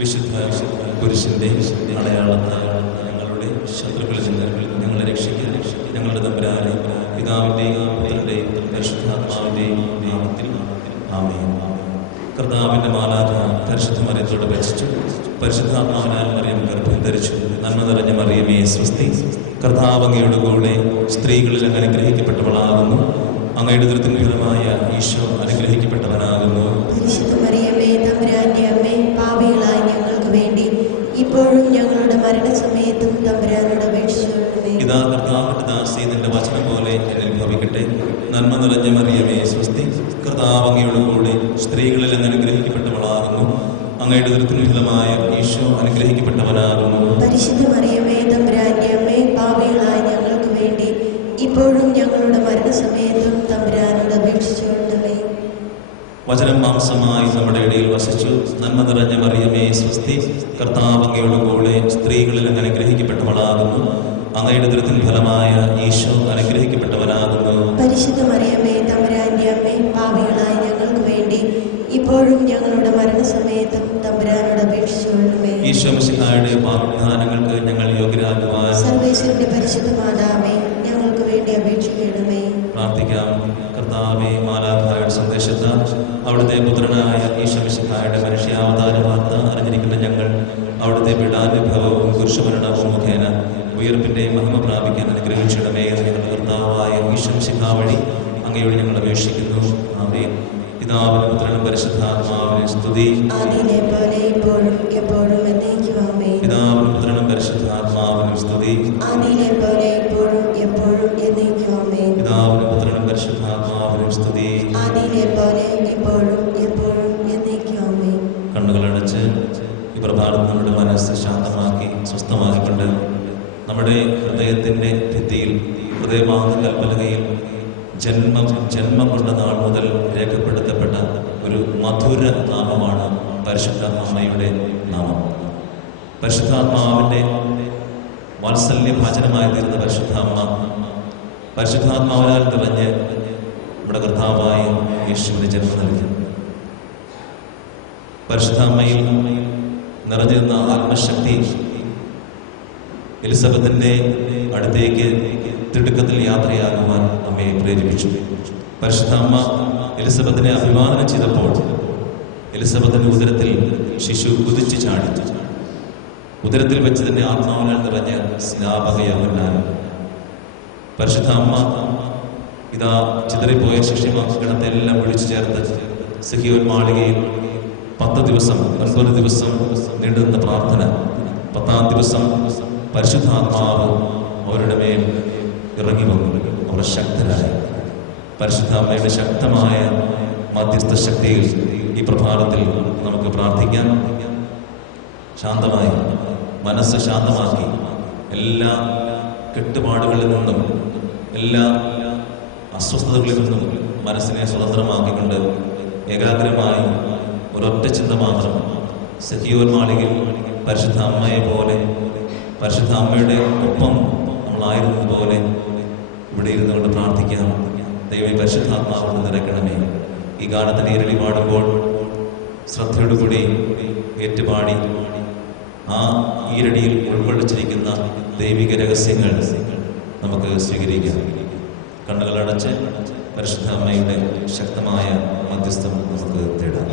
വിശുദ്ധ പുരുഷന്റെ അടയാളത്താൽ ഞങ്ങളുടെ ശത്രുക്കളിൽ നിന്ന് ഞങ്ങളെ രക്ഷിക്കാൻ ഞങ്ങളുടെ തമ്പുരാനെ പിതാവിൻ്റെയും പുത്രൻ്റെയും പരിശുദ്ധാത്മാവിൻ്റെയും നാമത്തിൽ ആമേൻ. കർത്താവിൻ്റെ മാലാഖ പരിശുദ്ധ മറിയത്തോട് വചിച്ചു. പരിശുദ്ധാത്മാവിനാൽ മറിയം ഗർഭം ധരിച്ചു. നന്മ നിറഞ്ഞ മറിയമേ സ്വസ്തി, കർത്താവ് അങ്ങയുടെ കൂടെ സ്ത്രീകളിൽ അങ്ങ് അനുഗ്രഹിക്കപ്പെട്ടവളാകുന്നു. അങ്ങയുടെ ഉദരത്തിൻ ഫലമായ ഈശോ അനുഗ്രഹിക്കപ്പെട്ടവനാകുന്നു. പരിശുദ്ധ മറിയമേ തമ്പുരാന്റെ അമ്മേ, പാപികളായ ഞങ്ങൾക്ക് വേണ്ടി ഇപ്പോഴും ഞങ്ങളുടെ മരണസമയത്തും തമ്പുരാനോട് അപേക്ഷിച്ചുകൊള്ളണമേ. ഇതാ കർത്താവിന്റെ ദാസി, നിന്റെ വചനം പോലെ എന്നിൽ ഭവിക്കട്ടെ. നന്മ നിറഞ്ഞ മറിയമേ സ്വസ്തി, കർത്താവ് അങ്ങയുടെ കൂടെ സ്ത്രീകളിൽ അങ്ങ് അനുഗ്രഹിക്കപ്പെട്ടവളാകുന്നു. അങ്ങയുടെ ഉദരത്തിൻ ഫലമായ ഈശോ അനുഗ്രഹിക്കപ്പെട്ടവനാകുന്നു. പരിശുദ്ധ മറിയമേ തമ്പുരാന്റെ അമ്മേ, പാപികളായ ഞങ്ങൾക്ക് വേണ്ടി ഇപ്പോഴും ഞങ്ങളുടെ മരണസമയത്തും തമ്പുരാനോട് അപേക്ഷിച്ചുകൊള്ളണമേ. വചനം മാംസമായി നമ്മുടെ ഇടയിൽ വസിച്ചു. നന്മ നിറഞ്ഞ മറിയമേ സ്വസ്തി, കർത്താവ് അങ്ങയുടെ കൂടെ സ്ത്രീകളിൽ അങ്ങ് അനുഗ്രഹിക്കപ്പെട്ടവളാകുന്നു. അങ്ങയുടെ ഉദരത്തിൻ ഫലമായ ഈശോ അനുഗ്രഹിക്കപ്പെട്ടവനാകുന്നു. പരിശുദ്ധ മറിയമേ തമ്പുരാന്റെ അമ്മേ, പാപികളായ ഞങ്ങൾക്ക് വേണ്ടി ഇപ്പോഴും ഞങ്ങളുടെ മരണസമയത്തും തമ്പുരാനോട് അപേക്ഷിച്ചുകൊള്ളണമേ. ഈശോ മിശിഹായുടെ വാഗ്ദാനങ്ങൾക്ക് ഞങ്ങൾ യോഗ്യരാകുവാൻ സർവേശ്വരന്റെ പരിശുദ്ധ മാതാവേ, ഞങ്ങൾക്ക് വേണ്ടി അപേക്ഷിക്കണമേ. പ്രാർത്ഥിക്കാം. കർത്താവേ, മാലാഖയുടെ സന്ദേശത്താൽ അവിടുത്തെ പുത്രനായ ഈശോ മിശിഹായുടെ മനുഷ്യാവതാര വാർത്ത അറിഞ്ഞിരിക്കുന്ന ഞങ്ങൾ അവിടുത്തെ പീഡാനുഭവവും കുരിശുമരണവും മുഖേന ഉയർപ്പിന്റെ മഹിമ പ്രാപിക്കാൻ അനുഗ്രഹിച്ചിടമേ. ഞങ്ങളുടെ കർത്താവായ ഈശോ മിശിഹാ വഴി അങ്ങയോട് ഞങ്ങൾ അപേക്ഷിക്കുന്നു. ആമേൻ. പിതാവിനും പുത്രനും പരിശുദ്ധാത്മാവിനെ സ്തുതി. ആദിയിലെ പോലെ ഇപ്പോഴും എപ്പോഴും എന്നേക്കും ആമേൻ. പിതാവിനും പുത്രനും പരിശുദ്ധാത്മാവിനും സ്തുതി. ആദിയിലെ പോലെ ഇപ്പോഴും എപ്പോഴും എന്നേക്കും ആമേൻ. പിതാവിനും പുത്രനും പരിശുദ്ധാത്മാവിനും സ്തുതി. ആദിയിലെ പോലെ ഇപ്പോഴും എപ്പോഴും എന്നേക്കും ആമേൻ. കണ്ണുകളടച്ച് ഈ പ്രഭാതം നമ്മുടെ മനസ്സ് ശാന്തമാക്കി സ്വസ്ഥമാക്കിക്കൊണ്ട് നമ്മുടെ ഹൃദയത്തിൻ്റെ ഭിത്തിയിൽ, ഹൃദയമാകുന്ന കൽപ്പലകയിൽ ജന്മം കൊണ്ട നാൾ മുതൽ രേഖപ്പെടുത്തപ്പെട്ട ഒരു മധുര നാമമാണ് പരിശുദ്ധ അമ്മയുടെ നാമം. പരിശുദ്ധാത്മാവിൻ്റെ വാത്സല്യഭാചനമായി തീർന്ന പരിശുദ്ധ അമ്മ പരിശുദ്ധാത്മാവിനാൽ നിറഞ്ഞ് നമ്മുടെ കർത്താവായ യേശുവിന് ജന്മം നൽകി. പരിശുദ്ധ അമ്മയിൽ നിറഞ്ഞിരുന്ന ആത്മശക്തി എലിസബത്തിന്റെ അടുത്തേക്ക് തിടുക്കത്തിൽ യാത്രയാകുവാൻ അമ്മയെ പ്രേരിപ്പിച്ചു. പരിശുദ്ധ അമ്മ എലിസബത്തിനെ അഭിവാദനം ചെയ്തപ്പോൾ എലിസബത്തിന്റെ ഉദരത്തിൽ ശിശു കുതിച്ചു ചാടി. ഉദരത്തിൽ വെച്ച് തന്നെ ആത്മാവിനാൽ നിറഞ്ഞ സ്നാപകയാകുവാൻ പരിശുദ്ധ അമ്മ ഇതാ ചിതറിപ്പോയ ശിഷ്യഗണത്തെ എല്ലാം വിളിച്ചു ചേർത്ത് സിഹിയോൻ മാളികയിൽ 10 ദിവസം 9 ദിവസം നീണ്ടുനിന്ന പ്രാർത്ഥന. 10-ാം ദിവസം പരിശുദ്ധാത്മാവ് അവരുടെ മേൽ ഇറങ്ങി വന്നു. അവർ ശക്തരായി. പരിശുദ്ധ അമ്മയുടെ ശക്തമായ മധ്യസ്ഥ ശക്തിയിൽ ഈ പ്രഭാതത്തിൽ നമുക്ക് പ്രാർത്ഥിക്കാം. ശാന്തമായി മനസ്സ് ശാന്തമാക്കി എല്ലാ കെട്ടുപാടുകളിൽ നിന്നും എല്ലാ അസ്വസ്ഥതകളിൽ നിന്നും മനസ്സിനെ സ്വതന്ത്രമാക്കിക്കൊണ്ട് ഏകാഗ്രമായി ഒരൊറ്റ ചിന്ത മാത്രം സിഹിയോൻ മാളികയിൽ പരിശുദ്ധ അമ്മയെ പോലെ, പരിശുദ്ധ അമ്മയുടെ ഒപ്പം നമ്മളായിരുന്നതുപോലെ ഇവിടെ ഇരുന്നുകൊണ്ട് പ്രാർത്ഥിക്കാം. ദൈവമേ, പരിശുദ്ധാത്മാവോട് നിറയ്ക്കണമേ. ഈ ഗാനത്തിന് ഇരളി പാടുമ്പോൾ ശ്രദ്ധയോടുകൂടി ഏറ്റുപാടി ആ ഈരടിയിൽ ഉൾക്കൊള്ളിച്ചിരിക്കുന്ന ദൈവിക രഹസ്യങ്ങൾ നമുക്ക് സ്വീകരിക്കാം. കണ്ണുകളടച്ച് പരിശുദ്ധ അമ്മയുടെ ശക്തമായ മധ്യസ്ഥം നമുക്ക് തേടാം.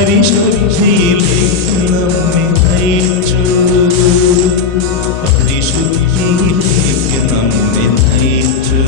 പരിശുദ്ധിയിലേക്ക് നമ്മെ നയിച്ചു, പരിശുദ്ധിയിലേക്ക് നമ്മെ നയിച്ചു.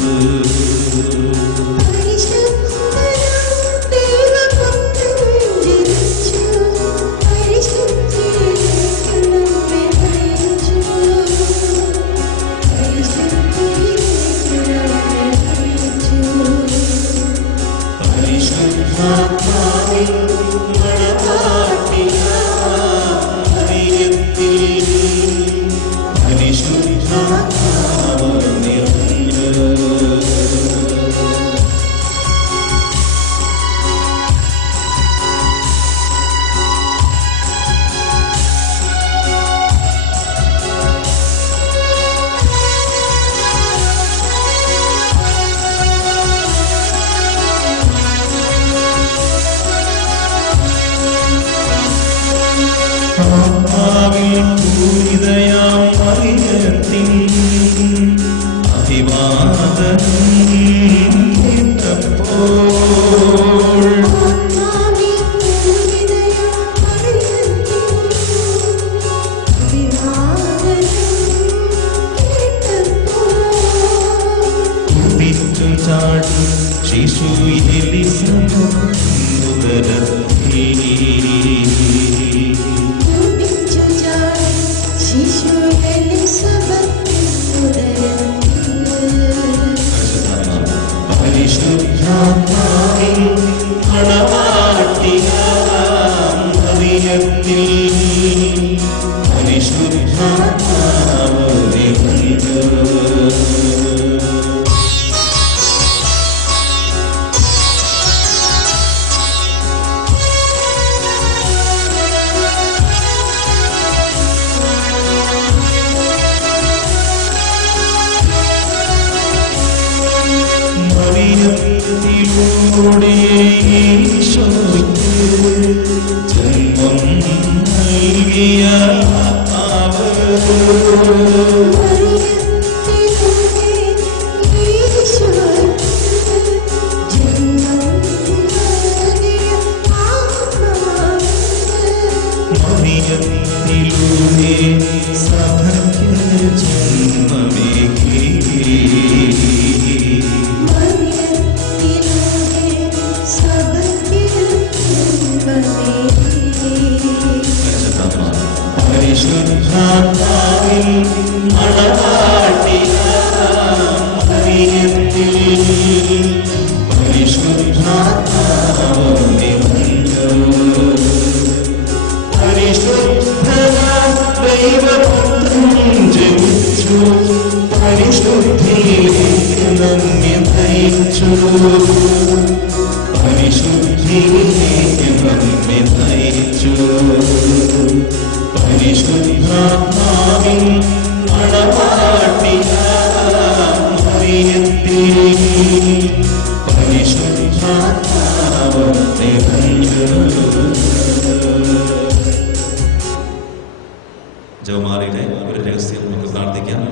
ജവമാറിയിലെ ഒരു രഹസ്യം നമുക്ക് പ്രാർത്ഥിക്കാം.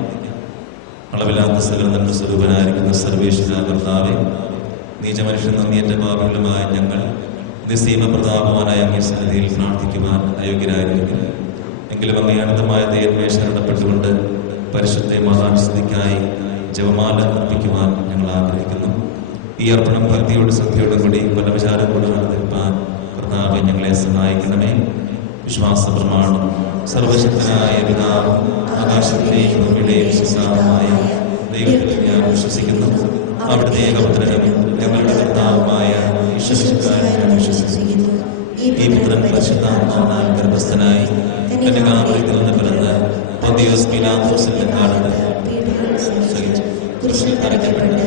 അളവില്ലാത്ത സകലനന്മ സ്വരൂപനായിരിക്കുന്ന സർവേശ്വര കർത്താവേ, നീചമനുഷ്യൻ നന്ദിയേറ്റ പാപികളുമായ ഞങ്ങൾ നിസ്സീമ പ്രതാപവാനായ അങ്ങേ സന്നിധിയിൽ പ്രാർത്ഥിക്കുവാൻ അയോഗ്യരായിരിക്കുന്നു. എങ്കിലും അങ്ങേ അനന്തമായ ദൈവമേ ശരണപ്പെട്ടുകൊണ്ട് പരിശുദ്ധ മാതാവിസ്തുതിക്കായി ജപമാല അർപ്പിക്കുവാൻ ഞങ്ങൾ ആഗ്രഹിക്കുന്നു. ഈ അർപ്പണം ഭക്തിയോട് ശ്രദ്ധയോടും കൂടി പരവിചാരത്തോടെ നടത്തിപ്പാൻ കർത്താവെ ഞങ്ങളെ സഹായിക്കണമേ. വിശ്വാസ പ്രമാണം. സർവശക്തനായ പിതാവ്, ആകാശത്തിലെയും ഭൂമിയുടെയും സൃഷ്ടാവുമായ ദൈവത്തിൽ ഞാൻ വിശ്വസിക്കുന്നു. അവിടുത്തെ ഏകപുത്രനും ഞങ്ങളുടെ കർത്താവുമായ ഈശ്വരശക്തനായ ഞാൻ വിശ്വസിക്കുന്നു. ഈ പുത്രൻ പരിശുദ്ധാത്മാവിനാൽ ഗർഭസ്ഥനായി കന്യകാമറിയത്തിൽ നിന്ന് പിറന്ന് പൊന്തിയോസ് പീലാത്തോസിന്റെ കാലത്ത് കുരിശിൽ തറയ്ക്കപ്പെട്ട്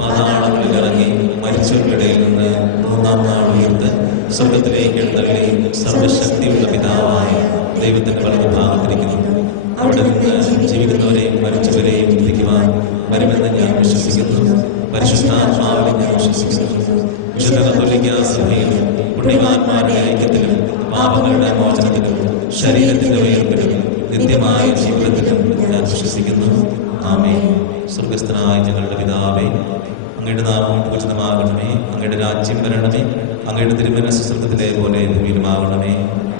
പാതാളങ്ങളിൽ ഇറങ്ങി മരിച്ചവർക്കിടയിൽ നിന്ന് മൂന്നാം നാൾ ഉയർത്ത് സ്വർഗത്തിലേക്ക് എഴുന്നള്ളി സർവശക്തിയുള്ള പിതാവായ ദൈവത്തിന്റെ വലതുഭാഗത്തിരിക്കുന്നു. അവിടെ നിന്ന് ജീവിക്കുന്നവരെയും മരിച്ചവരെയും വിധിക്കുവാൻ വരുമെന്ന് ഞാൻ വിശ്വസിക്കുന്നു. പരിശുദ്ധാത്മാവിനെ ഞാൻ വിശ്വസിക്കുന്നു. വിശുദ്ധ കത്തോലിക്കാ സഭയിലും പുണ്യവാന്മാരുടെ ഐക്യത്തിലും പാപങ്ങളുടെ മോചനത്തിലും ശരീരത്തിന്റെ ഉയർപ്പിലും നിത്യമായ ജീവിതത്തിലും ഞാൻ വിശ്വസിക്കുന്നു. ആമേൻ. സ്വർഗസ്ഥനായ ഞങ്ങളുടെ പിതാവേ, അങ്ങയുടെ നാമം പൂജിതമാകണമേ. അങ്ങയുടെ രാജ്യം വരണമേ. അങ്ങയുടെ തിരുമനസ്സ് സ്വർഗ്ഗത്തിലെ പോലെ ഭൂമിയിലുമാകണമേ.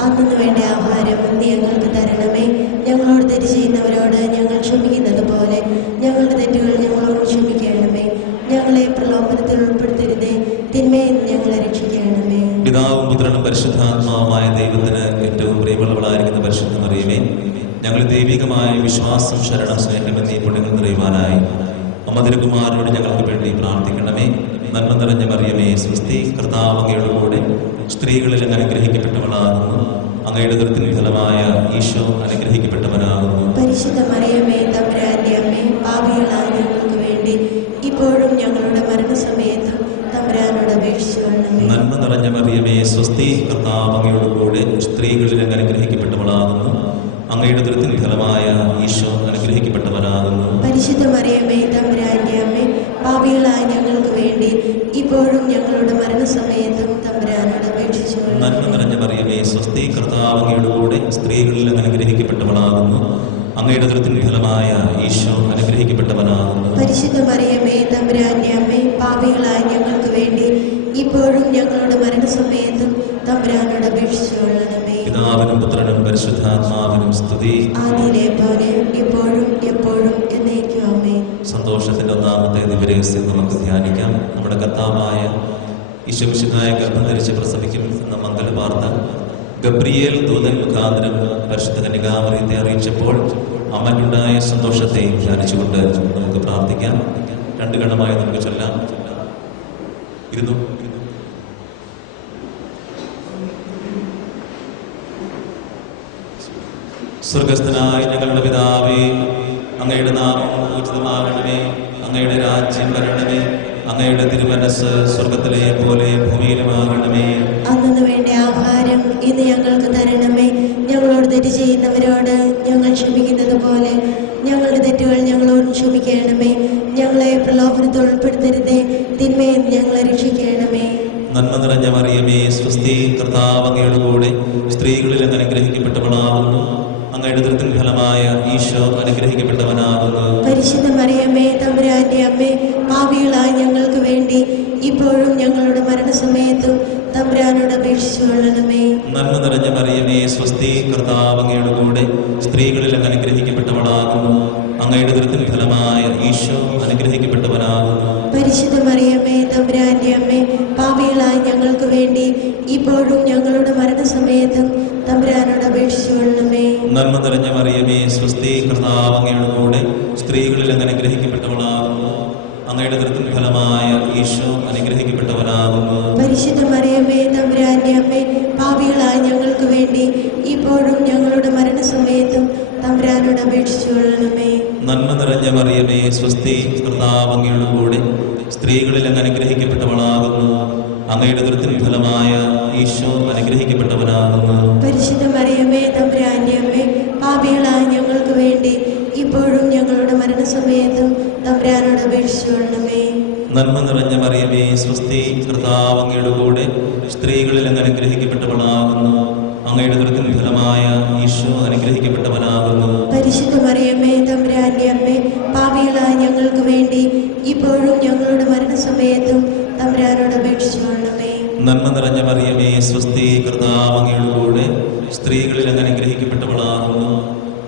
അന്നു വേണ്ട ആഹാരം നീ ഞങ്ങൾക്ക് തരണമേ. ഞങ്ങളോട് തെറ്റ് ചെയ്യുന്നവരോട് ഞങ്ങൾ ക്ഷമിക്കുന്നത് പോലെ ഞങ്ങളുടെ തെറ്റുകൾ ഞങ്ങളോട് ക്ഷമിക്കണമേ. ഞങ്ങളെ പ്രലോഭനത്തിൽ ഉൾപ്പെടുത്തരുതേ, തിന്മയിൽ നിന്ന് ഞങ്ങളെ രക്ഷിക്കണമേ. പിതാവും പുത്രനും പരിശുദ്ധാത്മാവുമായ ദൈവത്തിന് ഏറ്റവും പ്രിയമുള്ളവളായിരിക്കുന്ന പരിശുദ്ധ മറിയമേ, ഞങ്ങൾ ദൈവികമായ വിശ്വാസം, ശരണം, സ്നേഹം എന്നീ പുണ്യങ്ങൾ നിറയുവാനായി അമ്മ തിരുകുമാരനോട് ഞങ്ങൾക്ക് വേണ്ടി പ്രാർത്ഥിക്കണമേ. നന്മ നിറഞ്ഞ മറിയമേ, സ്വസ്തി, കർത്താവ് അങ്ങയുടെ കൂടെ സ്ത്രീകളിൽ അങ്ങ് അനുഗ്രഹിക്കപ്പെട്ടവളാകുന്നു. അങ്ങയുടെ ദുരിതത്തിൻ ഫലമായ ഈശോ അനുഗ്രഹിക്കപ്പെട്ടവനാകുന്നു. പരിശുദ്ധ മറിയമേ, തമ്പുരാന്റെ അമ്മേ, പാപികളായ ഞങ്ങൾക്ക് വേണ്ടി ഇപ്പോഴും ഞങ്ങളുടെ മരണസമയത്തും തമ്പുരാനോട് അപേക്ഷിച്ചുകൊള്ളണമേ. നന്മ നിറഞ്ഞ മറിയമേ, സ്വസ്തി, കർത്താവ് അങ്ങയുടെ കൂടെ സ്ത്രീകളിൽ അങ്ങ് അനുഗ്രഹിക്കപ്പെട്ടവളാകുന്നു. അങ്ങയുടെ ദുരിതത്തിൻ ഫലമായ ഈശോ അനുഗ്രഹിക്കപ്പെട്ടവനാകുന്നു. പരിശുദ്ധ മറിയമേ, തമ്പുരാന്റെ അമ്മേ, പാപികളായ ഞങ്ങൾക്ക് വേണ്ടി ഇപ്പോഴും ഞങ്ങളുടെ മരണസമയത്തും തമ്പുരാനോട് അപേക്ഷിച്ചുകൊള്ളണമേ. നന്മ നിറഞ്ഞ മറിയമേ, സ്വസ്തി, കർത്താവ് അങ്ങയുടെ കൂടെ സ്ത്രീകളിൽ അങ്ങ് അനുഗ്രഹിക്കപ്പെട്ടവളാകുന്നു. അങ്ങയുടെ ദുരിതത്തിൻ ഫലമായ ഈശോ അനുഗ്രഹിക്കപ്പെട്ടവനാകുന്നു. പരിശുദ്ധ മറിയമേ, തമ്പുരാന്റെ അമ്മേ, പാപികളായ ഞങ്ങൾക്ക് വേണ്ടി ഇപ്പോഴും ഞങ്ങളുടെ മരണസമയത്തും തമ്പുരാനോട് അപേക്ഷിച്ചുകൊള്ളണമേ. പിതാവിനും പുത്രനും പരിശുദ്ധാത്മാവിനും സ്തുതി. ആദിയിലെ പോലെ ഇപ്പോഴും എപ്പോഴും എന്നേക്കും ആമേൻ. സന്തോഷത്തിന്റെ ഒന്നാമത്തെ ദിവരഹസ്യം നമുക്ക് ധ്യാനിക്കാം. നമ്മുടെ കർത്താവായ ഈശോമിശിഹായ ഗർഭം ധരിച്ച് പ്രസവിക്കും എന്ന മംഗളവാർത്ത ഗബ്രിയേൽ ദൂതൻ മുഖാന്തരം പരിശുദ്ധ കന്യകാമറിയത്തെ അറിയിച്ചപ്പോൾ അമ്മയ്ക്കുണ്ടായ സന്തോഷത്തെ ധ്യാനിച്ചുകൊണ്ട് നമുക്ക് പ്രാർത്ഥിക്കാം. രണ്ട് ഗണമായി നമുക്ക് ചൊല്ലാം. ഇരുന്നു. സ്വർഗസ്ഥനായ ഞങ്ങളുടെ പിതാവേ, അങ്ങയുടെ നാമം പൂജിതമാകണമേ. അങ്ങയുടെ രാജ്യം വരണമേ. അങ്ങയുടെ തിരുമനസ്സ് സ്വർഗത്തിലെ പോലെ ഭൂമിയിലുമാകണമേ. അന്നു വേണ്ട ആഹാരം ഇന്ന് ഞങ്ങൾക്ക് തരണമേ. ഞങ്ങളോട് തെറ്റ് ചെയ്യുന്നവരോട് ഞങ്ങൾ ക്ഷമിക്കുന്നത് പോലെ ഞങ്ങളുടെ തെറ്റുകൾ ഞങ്ങളോട് ക്ഷമിക്കണമേ. ഞങ്ങളെ പ്രലോഭനത്തിൽ ഉൾപ്പെടുത്തരുതേ, തിന്മയിൽ നിന്ന് ഞങ്ങളെ രക്ഷിക്കണമേ. നന്മ നിറഞ്ഞ മറിയമേ, സ്വസ്തി, കർത്താവ് അങ്ങയുടെ കൂടെ സ്ത്രീകളിൽ അങ്ങ് അനുഗ്രഹിക്കപ്പെട്ടവളാകുന്നു. അങ്ങയുടെ ദുരിതത്തിൻ ഫലമായ ഈശോ അനുഗ്രഹിക്കപ്പെട്ടവനാകുന്നു. പരിശുദ്ധ മറിയമേ, തമ്പുരാന്റെ അമ്മേ, പാപികളായ ഞങ്ങൾക്ക് വേണ്ടി ഇപ്പോഴും ഞങ്ങളുടെ മരണസമയത്തും തമ്പുരാനോട് അപേക്ഷിച്ചുകൊള്ളണമേ. നന്മ നിറഞ്ഞ മറിയമേ, സ്വസ്തി, കർത്താവ് അങ്ങയുടെ കൂടെ സ്ത്രീകളിൽ അങ്ങ് അനുഗ്രഹിക്കപ്പെട്ടവളാകുന്നു. അങ്ങയുടെ ദുരിതത്തിൻ ഫലമായ ഈശോ അനുഗ്രഹിക്കപ്പെട്ടവനാകുന്നു. പരിശുദ്ധ മറിയമേ, തമ്പുരാന്റെ അമ്മേ, പാപികളായ ഞങ്ങൾക്ക് വേണ്ടി ഇപ്പോഴും ഞങ്ങളുടെ മരണസമയത്തും തമ്പുരാനോട് അപേക്ഷിച്ചുകൊള്ളണമേ. നന്മ നിറഞ്ഞ മറിയമേ, സ്വസ്തി, കർത്താവ് അങ്ങയുടെ കൂടെ സ്ത്രീകളിൽ അങ്ങ് അനുഗ്രഹിക്കപ്പെട്ടവളാകുന്നു. അങ്ങയുടെ ദുരിതത്തിൻ ഫലമായ ഈശോ അനുഗ്രഹിക്കപ്പെട്ടവനാകുന്നു. പരിശുദ്ധ മറിയമേ, തമ്പുരാന്റെ അമ്മേ, പാപികളായ ഞങ്ങൾക്ക് വേണ്ടി ഇപ്പോഴും ഞങ്ങളുടെ മരണസമയത്തും തമ്പുരാനോട് അപേക്ഷിച്ചുകൊള്ളണമേ. നന്മ നിറഞ്ഞ മറിയമേ, സ്വസ്തി, കർത്താവ് അങ്ങയുടെ കൂടെ സ്ത്രീകളിൽ അങ്ങ് അനുഗ്രഹിക്കപ്പെട്ടവളാകുന്നു. അങ്ങയുടെ ദുരിതത്തിൻ ഫലമായ ഈശോ അനുഗ്രഹിക്കപ്പെട്ടവനാകുന്നു. പരിശുദ്ധ മറിയമേ, തമ്പുരാന്റെ അമ്മേ, പാപികളായ ഞങ്ങൾക്ക് വേണ്ടി ഇപ്പോഴും ഞങ്ങളുടെ മരണസമയത്തും തമ്പുരാനോട് അപേക്ഷിച്ചുകൊള്ളണമേ. നന്മ നിറഞ്ഞ മറിയമേ, സ്വസ്തി, കർത്താവ് അങ്ങയുടെ കൂടെ സ്ത്രീകളിൽ അങ്ങ് അനുഗ്രഹിക്കപ്പെട്ടവളാകുന്നു. അങ്ങയുടെ ദുരിതത്തിൻ ഫലമായ ഈശോ അനുഗ്രഹിക്കപ്പെട്ടവനാകുന്നു. പരിശുദ്ധ മറിയമേ, തമ്പുരാന്റെ അമ്മേ, പാപികളായ ഞങ്ങൾക്ക് വേണ്ടി ഇപ്പോഴും ഞങ്ങളുടെ മരണസമയത്തും തമ്പുരാനോട് അപേക്ഷിച്ചുകൊള്ളണമേ. നന്മ നിറഞ്ഞ മറിയമേ, സ്വസ്തി, കർത്താവ് അങ്ങയുടെ കൂടെ സ്ത്രീകളിൽ അങ്ങ് അനുഗ്രഹിക്കപ്പെട്ടവളാകുന്നു.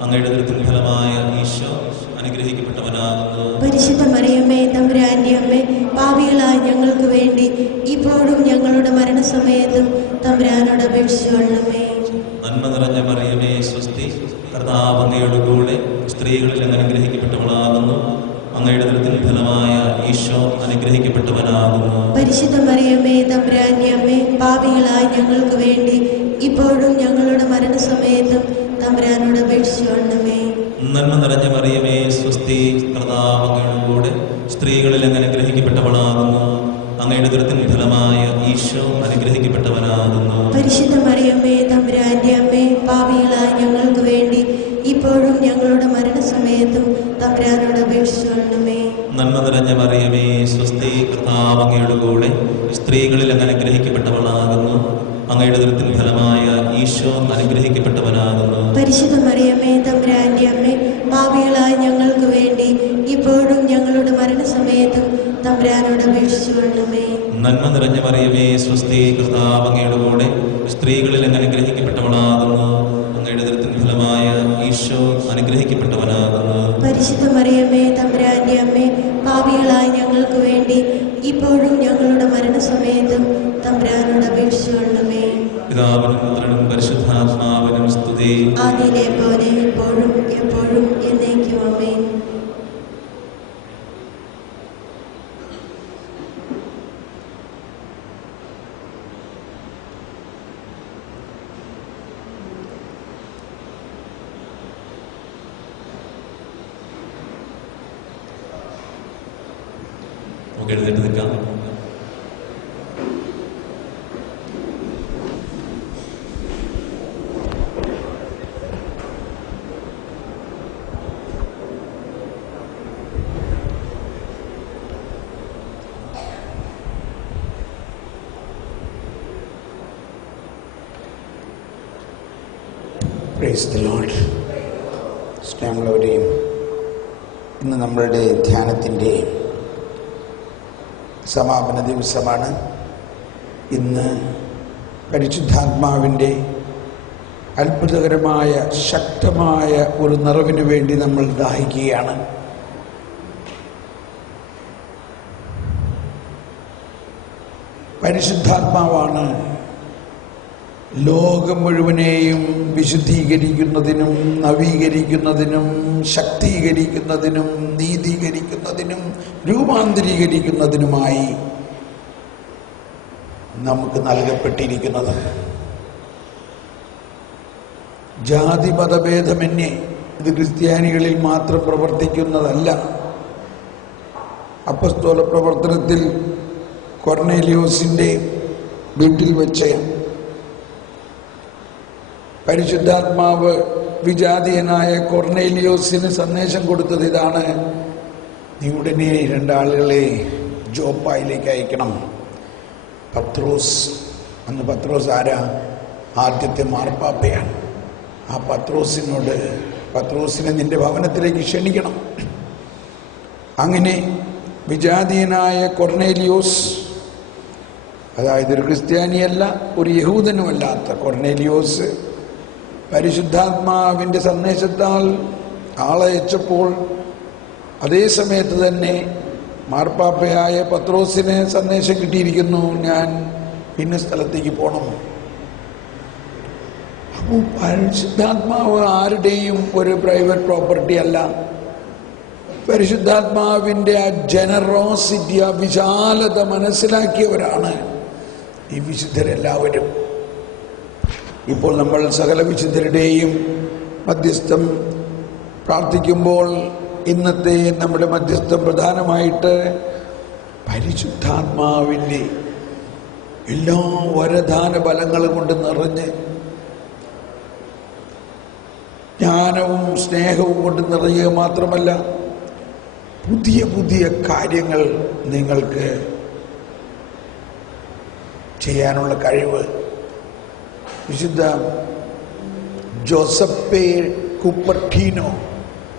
അങ്ങയുടെ ദുരിതത്തിൻ ഫലമായ ഈശോ അനുഗ്രഹിക്കപ്പെട്ടവനാകുന്നു. പരിശുദ്ധ മറിയമേ, തമ്പുരാന്റെ അമ്മേ, പാപികളായ ഞങ്ങൾക്ക് വേണ്ടി ഇപ്പോഴും ഞങ്ങളുടെ മരണസമയത്തും തമ്പുരാനോട് അപേക്ഷിച്ചുകൊള്ളണമേ. നന്മ നിറഞ്ഞ മറിയമേ, സ്വസ്തി, കർത്താവ് അങ്ങയുടെ കൂടെ സ്ത്രീകളിൽ അങ്ങ് അനുഗ്രഹിക്കപ്പെട്ടവളാകുന്നു. അങ്ങയുടെ ദുരിതത്തിൻ ഫലമായ ഈശോ അനുഗ്രഹിക്കപ്പെട്ടവനാകുന്നു. പരിശുദ്ധ മറിയമേ, തമ്പുരാന്റെ അമ്മേ, പാപികളായ ഞങ്ങൾക്ക് വേണ്ടി ഇപ്പോഴും ഞങ്ങളുടെ മരണസമയത്തും തമ്പുരാനോട് അപേക്ഷിച്ചുകൊള്ളണമേ. നന്മ നിറഞ്ഞ മറിയമേ, സ്വസ്തി, കർത്താവ് അങ്ങയുടെ കൂടെ സ്ത്രീകളിൽ അങ്ങ് അനുഗ്രഹിക്കപ്പെട്ടവളാകുന്നു. അങ്ങയുടെ ദുരിതത്തിൻ ഫലമായ ഈശോ അനുഗ്രഹിക്കപ്പെട്ടവനാകുന്നു. പരിശുദ്ധ മറിയമേ, തമ്പുരാന്റെ അമ്മേ, പാപികളായ ഞങ്ങൾക്ക് വേണ്ടി ഇപ്പോഴും ഞങ്ങളുടെ മരണസമയത്തും തമ്പുരാനോട് അപേക്ഷിച്ചുകൊള്ളണമേ. നന്മ നിറഞ്ഞ മറിയമേ, സ്വസ്തി, കർത്താവ് അങ്ങയുടെ കൂടെ സ്ത്രീകളിൽ അങ്ങ് അനുഗ്രഹിക്കപ്പെട്ടവളാകുന്നു. അങ്ങയുടെ ദുരിതത്തിൻ ഫലമായ ഈശോ അനുഗ്രഹിക്കപ്പെട്ടവനാകുന്നു. പരിശുദ്ധ മറിയമേ, തമ്പുരാന്റെ അമ്മേ, പാപികളായ ഞങ്ങൾക്ക് വേണ്ടി ഇപ്പോഴും ഞങ്ങളുടെ മരണസമയത്തും തമ്പുരാനോട് അപേക്ഷിച്ചു കൊള്ളണമേ. നന്മ നിറഞ്ഞ മറിയമേ, സ്വസ്തി, കർത്താവ് അങ്ങയുടെ കൂടെ സ്ത്രീകളിൽ അങ്ങ് അനുഗ്രഹിക്കപ്പെട്ടവളാകുന്നു. അങ്ങയുടെ ഉദരത്തിൻ ഫലമായ ഈശോ അനുഗ്രഹിക്കപ്പെട്ടവനാകുന്നു. പരിശുദ്ധ മറിയമേ, തമ്പുരാന്റെ അമ്മേ, പാപികളായ ഞങ്ങൾക്ക് വേണ്ടി ഇപ്പോഴും ഞങ്ങളുടെ മരണസമയത്തും തമ്പുരാനോട് അപേക്ഷിച്ചു കൊള്ളണമേ. പിതാവിനും പുത്രനും പരിശുദ്ധാത്മാവിനും സ്തുതി. ആദിയിലെ പോലെ ഇപ്പോഴും എപ്പോഴും എന്നേക്കും ആമേൻ. നമുക്ക് എഴുന്നേറ്റ് നിൽക്കാം. Praise the Lord. സ്നേഹമുള്ളവരെയും, ഇന്ന് നമ്മളുടെ ധ്യാനത്തിൻ്റെ സമാപന ദിവസമാണ്. ഇന്ന് പരിശുദ്ധാത്മാവിൻ്റെ അത്ഭുതകരമായ ശക്തമായ ഒരു നിറവിന് വേണ്ടി നമ്മൾ ദാഹിക്കുകയാണ്. പരിശുദ്ധാത്മാവാണ് ലോകം മുഴുവനെയും വിശുദ്ധീകരിക്കുന്നതിനും നവീകരിക്കുന്നതിനും ശക്തീകരിക്കുന്നതിനും നീതീകരിക്കുന്നതിനും രൂപാന്തരീകരിക്കുന്നതിനുമായി നമുക്ക് നൽകപ്പെട്ടിരിക്കുന്നത്. ജാതി മതഭേദമന്യേ ഇത് ക്രിസ്ത്യാനികളിൽ മാത്രം പ്രവർത്തിക്കുന്നതല്ല. അപ്പസ്തോല പ്രവർത്തനത്തിൽ കൊർന്നേലിയോസിൻ്റെ വീട്ടിൽ വെച്ച് പരിശുദ്ധാത്മാവ് വിജാതീയനായ കൊർന്നേലിയോസിന് സന്ദേശം കൊടുത്തത് ഇതാണ്: നീ ഉടനെ 2 ആളുകളെ ജോപ്പായിലേക്ക് അയക്കണം. പത്രോസ്, അന്ന് പത്രോസ് ആരാ? ആദ്യത്തെ മാർപ്പാപ്പയാണ്. ആ പത്രോസിനെ നിന്റെ ഭവനത്തിലേക്ക് ക്ഷണിക്കണം. അങ്ങനെ വിജാതീയനായ കൊർന്നേലിയോസ്, അതായത് ഒരു ക്രിസ്ത്യാനിയല്ല, ഒരു യഹൂദനുമല്ലാത്ത കൊർന്നേലിയോസ് പരിശുദ്ധാത്മാവിൻ്റെ സന്ദേശത്താൽ ആളയച്ചപ്പോൾ അതേ സമയത്ത് തന്നെ മാർപ്പാപ്പയായ പത്രോസിന് സന്ദേശം കിട്ടിയിരിക്കുന്നു: ഞാൻ ഇന്ന സ്ഥലത്തേക്ക് പോകണം. അപ്പോൾ പരിശുദ്ധാത്മാവ് ആരുടെയും ഒരു പ്രൈവറ്റ് പ്രോപ്പർട്ടി അല്ല. പരിശുദ്ധാത്മാവിൻ്റെ ആ ജനറോസിറ്റി, ആ വിശാലത മനസ്സിലാക്കിയവരാണ് ഈ വിശുദ്ധരെല്ലാവരും. ഇപ്പോൾ നമ്മൾ സകല വിശുദ്ധരുടെയും മധ്യസ്ഥം പ്രാർത്ഥിക്കുമ്പോൾ ഇന്നത്തെ നമ്മുടെ മധ്യസ്ഥം പ്രധാനമായിട്ട് പരിശുദ്ധാത്മാവിൻ്റെ എല്ലാ വരദാന ഫലങ്ങളും കൊണ്ട് നിറഞ്ഞ്, ജ്ഞാനവും സ്നേഹവും കൊണ്ട് നിറയുക മാത്രമല്ല, പുതിയ പുതിയ കാര്യങ്ങൾ നിങ്ങൾക്ക് ചെയ്യാനുള്ള കഴിവ്. വിശുദ്ധ ജോസപ്പെ കുപ്പർട്ടീനോ,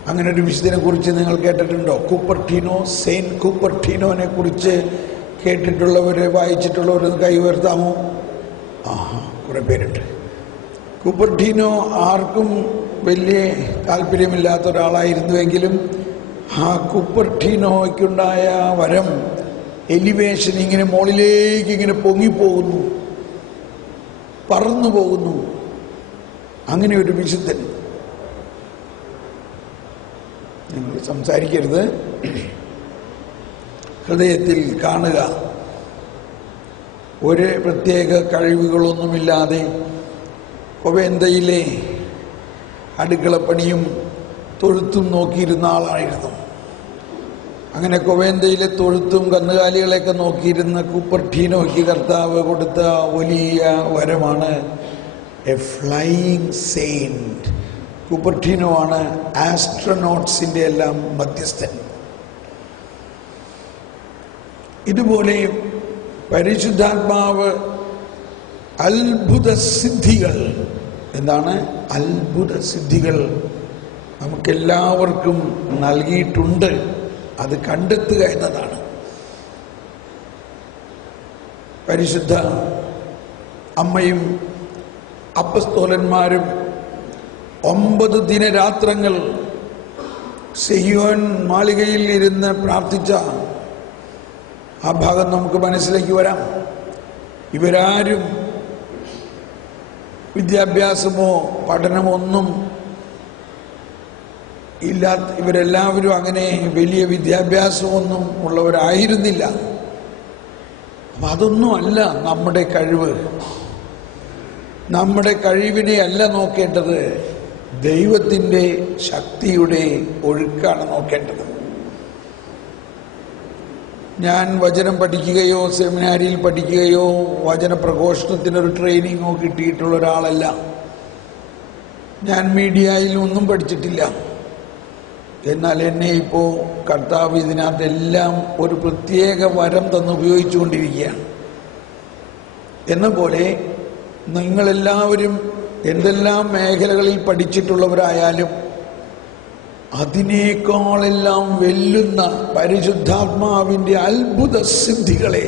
അങ്ങനെ ഒരു വിശുദ്ധനെ കുറിച്ച് നിങ്ങൾ കേട്ടിട്ടുണ്ടോ? കുപ്പർട്ടീനോ, സെയിൻറ്റ് കുപ്പർട്ടീനോനെ കുറിച്ച് കേട്ടിട്ടുള്ളവർ, വായിച്ചിട്ടുള്ളവർ കൈ ഉയർത്താമോ? കുറേ പേരുണ്ട്. കുപ്പർട്ടീനോ ആർക്കും വലിയ താല്പര്യമില്ലാത്ത ഒരാളായിരുന്നുവെങ്കിലും ആ കുപ്പർട്ടീനോയ്ക്കുണ്ടായ വരം, എലിവേഷൻ, ഇങ്ങനെ മുകളിലേക്ക് ഇങ്ങനെ പൊങ്ങിപ്പോകുന്നു, പറന്നു പോകുന്നു. അങ്ങനെ ഒരു വിശുദ്ധൻ. നിങ്ങൾ സംസാരിക്കരുത്, ഹൃദയത്തിൽ കാണുക. ഒരു പ്രത്യേക കഴിവുകളൊന്നുമില്ലാതെ കൊവേന്തയിലെ അടുക്കളപ്പണിയും തൊഴുത്തും നോക്കിയിരുന്ന ആളായിരുന്നു. അങ്ങനെ കൊവേന്തയിലെ തൊഴുത്തും കന്നുകാലികളെയൊക്കെ നോക്കിയിരുന്ന കുപ്പർട്ടീനോയ്ക്ക് കർത്താവ് കൊടുത്ത വലിയ വരമാണ് എ ഫ്ലൈയിങ് സെയിൻറ്റ്. കുപ്പർട്ടീനോ ആണ് ആസ്ട്രോനോട്ട്സിൻ്റെ എല്ലാം മധ്യസ്ഥൻ. ഇതുപോലെ പരിശുദ്ധാത്മാവ് അത്ഭുത സിദ്ധികൾ, എന്താണ് അത്ഭുത സിദ്ധികൾ, നമുക്കെല്ലാവർക്കും നൽകിയിട്ടുണ്ട്. അത് കണ്ടെത്തുക എന്നതാണ്. പരിശുദ്ധ അമ്മയും അപ്പസ്തോലന്മാരും 9 ദിനരാത്രങ്ങൾ സിയോൻ മാളികയിൽ ഇരുന്ന് പ്രാർത്ഥിച്ച ആ ഭാഗം നമുക്ക് മനസ്സിലേക്ക് വരാം. ഇവരാരും വിദ്യാഭ്യാസമോ പഠനമോ ഒന്നും ഇല്ലാത്ത, ഇവരെല്ലാവരും അങ്ങനെ വലിയ വിദ്യാഭ്യാസമൊന്നും ഉള്ളവരായിരുന്നില്ല. അപ്പം അതൊന്നും അല്ല നമ്മുടെ കഴിവ്. നമ്മുടെ കഴിവിനെ അല്ല നോക്കേണ്ടത്, ദൈവത്തിൻ്റെ ശക്തിയുടെ ഒഴുക്കാണ് നോക്കേണ്ടത്. ഞാൻ വചനം പഠിക്കുകയോ സെമിനാരിയിൽ പഠിക്കുകയോ വചന പ്രഘോഷണത്തിനൊരു ട്രെയിനിങ്ങോ കിട്ടിയിട്ടുള്ള ഒരാളല്ല. ഞാൻ മീഡിയയിൽ ഒന്നും പഠിച്ചിട്ടില്ല. എന്നാൽ എന്നെ ഇപ്പോൾ കർത്താവ് ഇതിനകത്തെല്ലാം ഒരു പ്രത്യേക വരം തന്ന് ഉപയോഗിച്ചുകൊണ്ടിരിക്കുകയാണ്. എന്ന പോലെ നിങ്ങളെല്ലാവരും എന്തെല്ലാം മേഖലകളിൽ പഠിച്ചിട്ടുള്ളവരായാലും അതിനേക്കാളെല്ലാം വെല്ലുന്ന പരിശുദ്ധാത്മാവിൻ്റെ അത്ഭുത സിദ്ധികളെ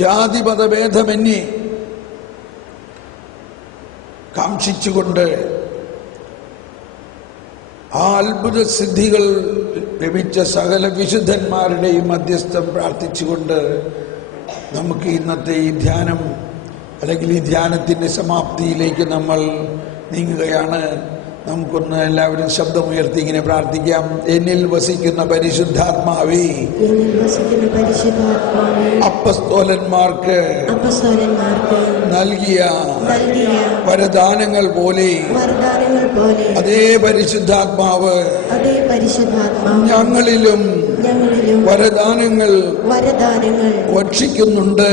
ജാതിമതഭേദമന്യേ കാംക്ഷിച്ചുകൊണ്ട് ആ അത്ഭുത സിദ്ധികൾ ലഭിച്ച സകല വിശുദ്ധന്മാരുടെയും മധ്യസ്ഥം പ്രാർത്ഥിച്ചുകൊണ്ട് നമുക്ക് ഇന്നത്തെ ഈ ധ്യാനം അല്ലെങ്കിൽ ഈ ധ്യാനത്തിൻ്റെ സമാപ്തിയിലേക്ക് നമ്മൾ നീങ്ങുകയാണ്. നമുക്കൊന്ന് എല്ലാവരും ശബ്ദമുയർത്തി ഇങ്ങനെ പ്രാർത്ഥിക്കാം. എന്നിൽ വസിക്കുന്ന പരിശുദ്ധാത്മാവേ, അപ്പസ്തോലന്മാർക്ക് നൽകിയ വരദാനങ്ങൾ പോലെ അതേ പരിശുദ്ധാത്മാവ് ഞങ്ങളിലും വരദാനങ്ങൾ വർഷിക്കുന്നുണ്ട്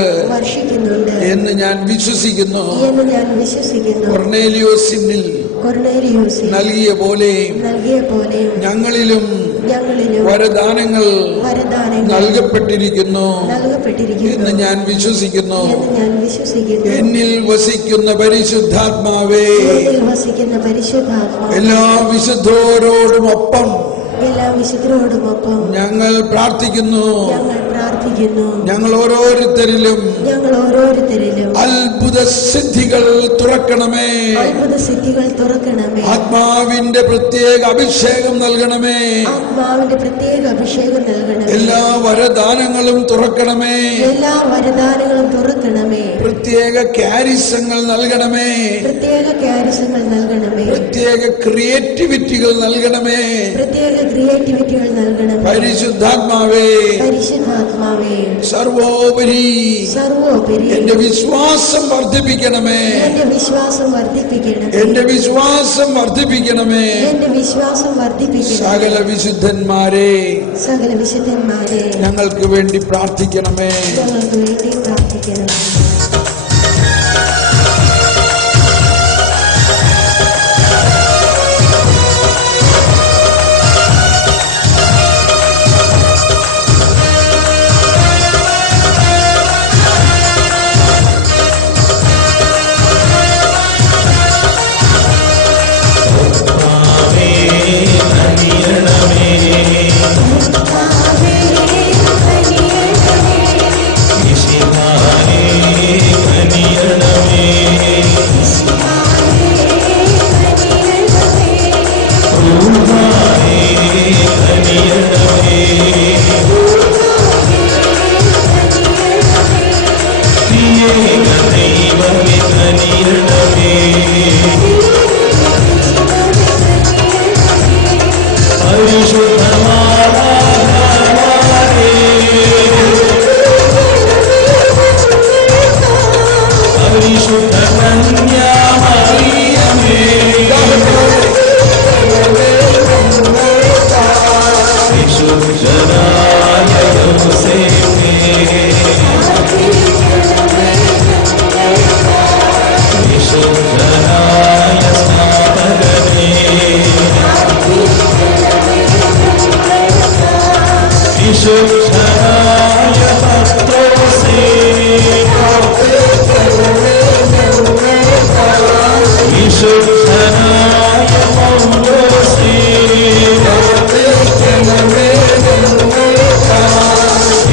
എന്ന് ഞാൻ വിശ്വസിക്കുന്നു. കൊർന്നേലിയോസിനിൽ നൽകിയ പോലെ ഞങ്ങളിലും വരദാനങ്ങൾ നൽകപ്പെട്ടിരിക്കുന്നു എന്ന് ഞാൻ വിശ്വസിക്കുന്നു. എന്നിൽ വസിക്കുന്ന പരിശുദ്ധാത്മാവേ, എല്ലാ വിശുദ്ധരോടുമൊപ്പം ഞങ്ങൾ പ്രാർത്ഥിക്കുന്നു. ഞങ്ങൾ ഓരോരുത്തരിലും അത്ഭുത സിദ്ധികൾ തുറക്കണമേ. ആത്മാവിന്റെ പ്രത്യേക അഭിഷേകം നൽകണമേ. എല്ലാ വരദാനങ്ങളും തുറക്കണമേ. പ്രത്യേക ക്യാരിസങ്ങൾ നൽകണമേ. പ്രത്യേക ക്രിയേറ്റിവിറ്റികൾ നൽകണമേ. പരിശുദ്ധാത്മാവേ, സർവോപരി എന്റെ വിശ്വാസം വർദ്ധിപ്പിക്കണമേ. എന്റെ വിശ്വാസം വർദ്ധിപ്പിക്കണമേ. സകല വിശുദ്ധന്മാരെ ഞങ്ങൾക്ക് വേണ്ടി പ്രാർത്ഥിക്കണമേ.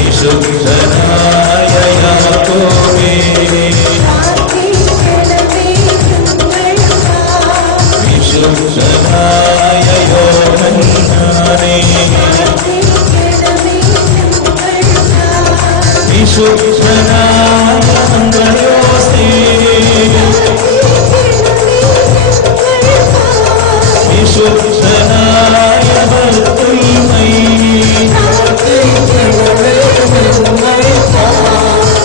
Ishuk Janaya Yaakov വിശുദ്ധനായ യോഹന്നാനേ, വിശുദ്ധനായ അന്ത്രയോസേ, വിശുദ്ധനായ ബർത്തലോമൈ,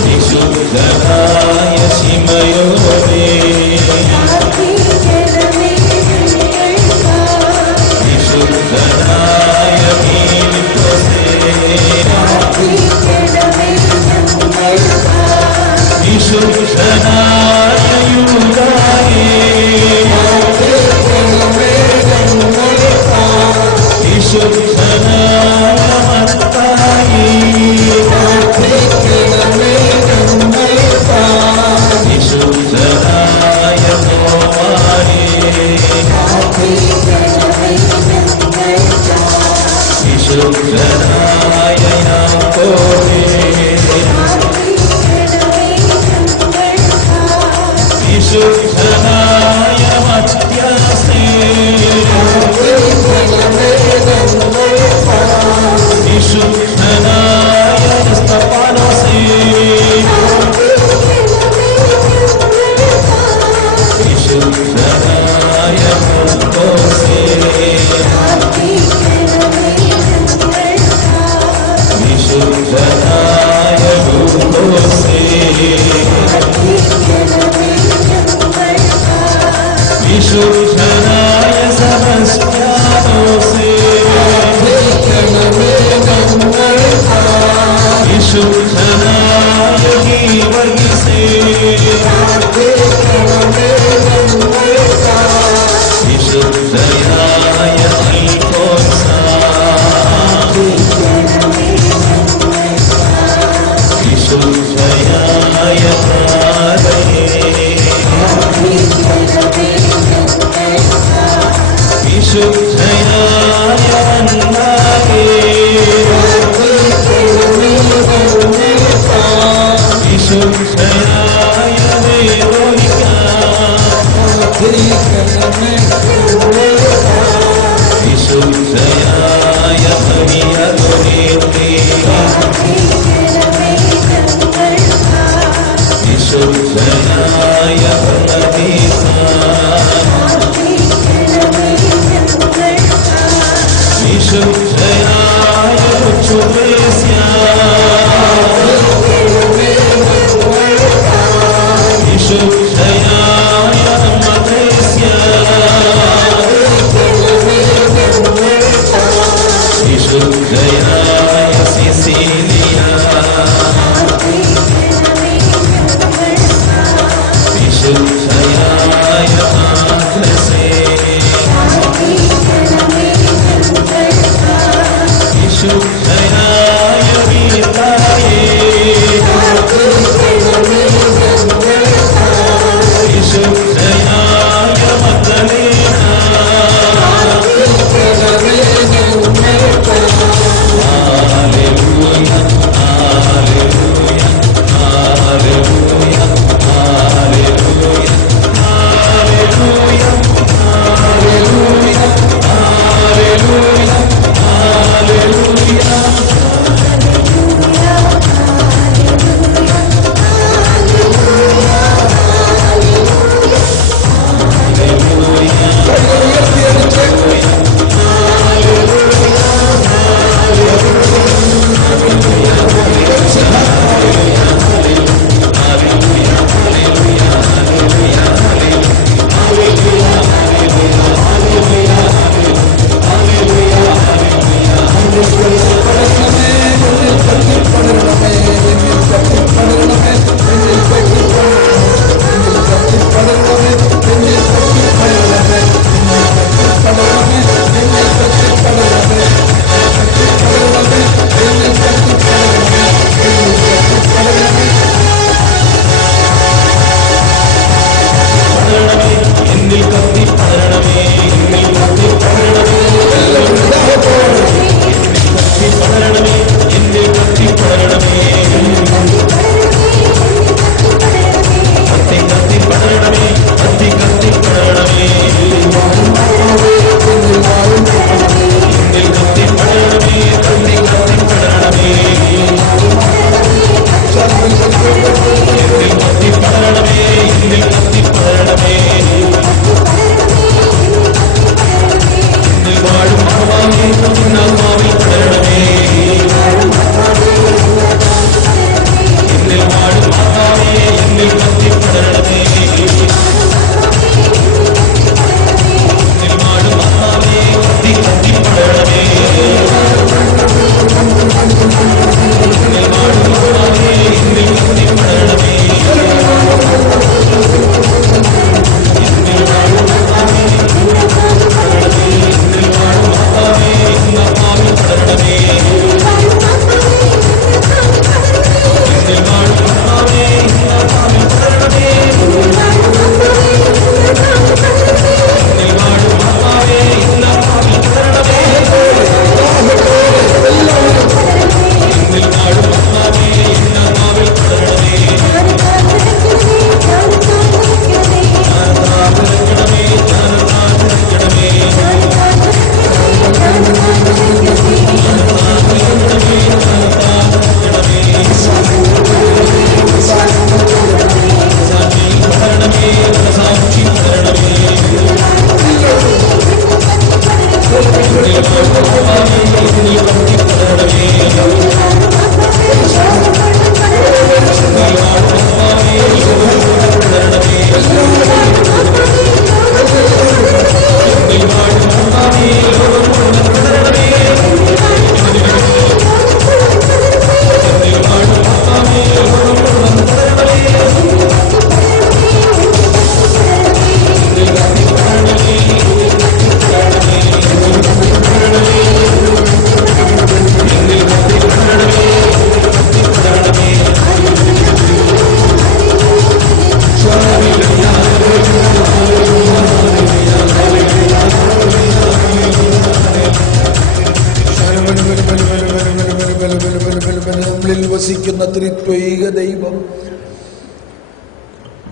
വിശുദ്ധനായ ശിമയോനേ, വിശുദ്ധനായ ഫിലിപ്പോസേ, വിശുദ്ധനായ യൂദായേ, വിശുദ്ധനായ മത്തായി, വിശുദ്ധനായ തോമായേ, വിശുദ്ധനായ യാക്കോബേ, വിശുദ്ധനായ മത്യാസേ, വിശുദ്ധനായ സ്തഫാനോസേ, വിശുദ്ധനായ പൗലോസേ, വിശുദ്ധനായ പൗലോസേ, വിശുദ്ധനായ സെബസ്ത്യാനോസേ, വിശുദ്ധനായ ഗീവർഗീസേ, വിശുദ്ധനായ അൽഫോൻസാ, വിശുദ്ധനായ താരേ, വിശുദ്ധനായ അന്നായേ, വിശുദ്ധനായ വേറോനിക, വിശുദ്ധനായ മരിയഗോനേത്തേ, വിശുദ്ധനായ പരദീസ, വിശുദ്ധനായ ഉച്ചുവേസ്യ, വിശുദ്ധനായ മതേസ്യ, വിശുദ്ധനായ സിസീലിയ, വിശുദ്ധനായ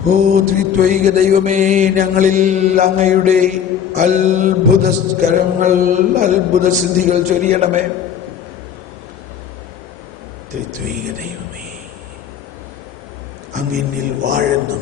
ഓ ത്രിത്വൈക ദൈവമേ, ഞങ്ങളിൽ അങ്ങയുടെ അത്ഭുത സിദ്ധികൾ ചൊരിയണമേ. ത്രിത്വൈക ദൈവമേ, അങ്ങിൽ വാഴുന്നു.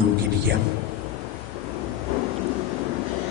നമുക്കിരിക്കാം.